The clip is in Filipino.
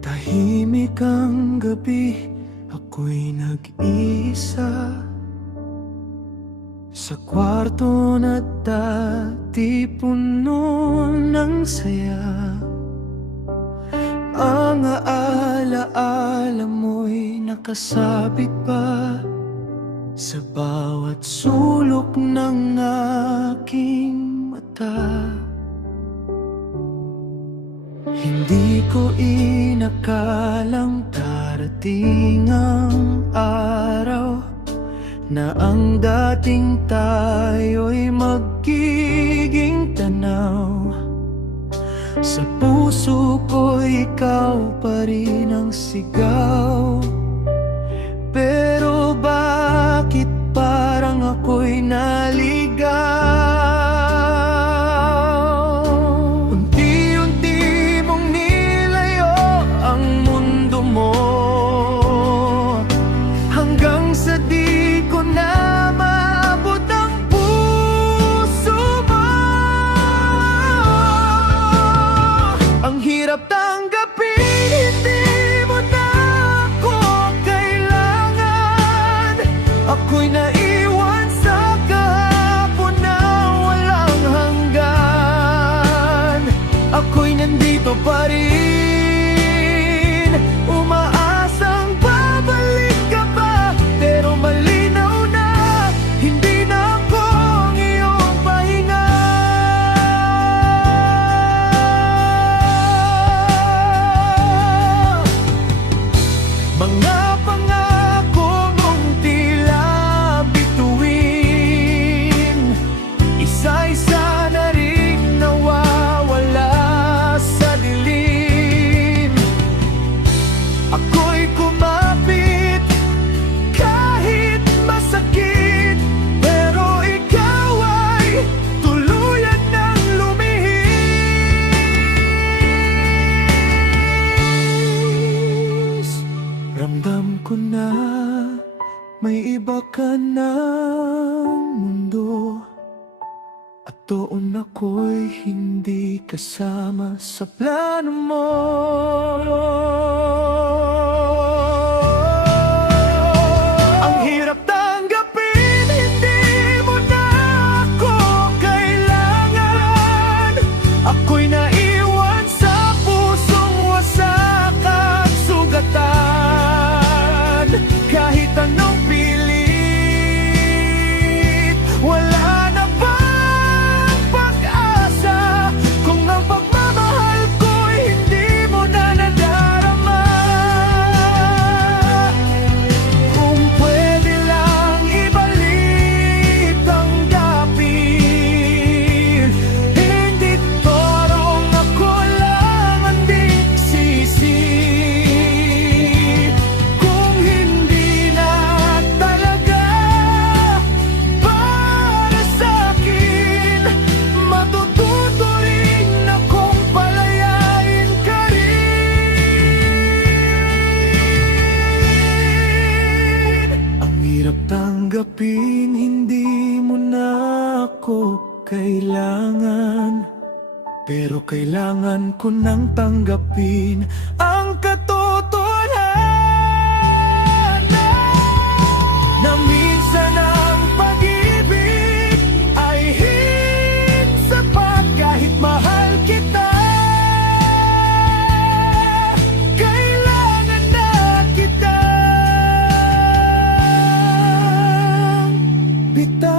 Tahimik ang gabi, ako'y nag-iisa sa kwarto na dati puno ng saya. Ang alaala mo'y nakasabit pa sa bawat sulok ng aking mata. Hindi ko inakalang darating ang araw na ang dating tayo'y magiging tanaw. Sa puso ko ikaw pa rin ang sigaw. Pero bakit parang ako'y naligaw? Unti-unti mong nilayo ang mundo mo, hanggang sa di ko na maabot ang puso mo. Ang hirap tanggapin, hindi mo na ako kailangan. Ako'y naiwan sa kahapon na walang hanggan. Ako'y nandito pa rin, umaasang babalik ka pa. Pero malinaw na, hindi na ako ang iyong pahinga. Mga pangako mong tila bituin, isa-isa na rin nawawala sa dilim. Ako'y kumapit kahit masakit, pero ikaw ay tuluyan ng lumihis. Ramdam ko na may iba ka ng mundo, at doon ako'y hindi kasama sa plano mo. Ang hirap tanggapin, hindi mo na ako kailangan. Ako'y naiwan sa pusong wasak at sugatan. Kahit anong pilit, wala na bang pag-asa kung ang pagmamahal ko'y hindi mo na nadarama. Kung pwede lang ibalik tanggapin, hindi torong ako lang ang diksisi. Kung hindi na talaga para sa'kin, matututo rin akong palayain ka rin. Ang hirap tanggapin, hindi mo na ako kailangan, pero kailangan ko nang tanggapin ang katotohanan na minsan ang pag-ibig ay higit sapat. Kahit mahal kita, kailangan na kita. Bitaw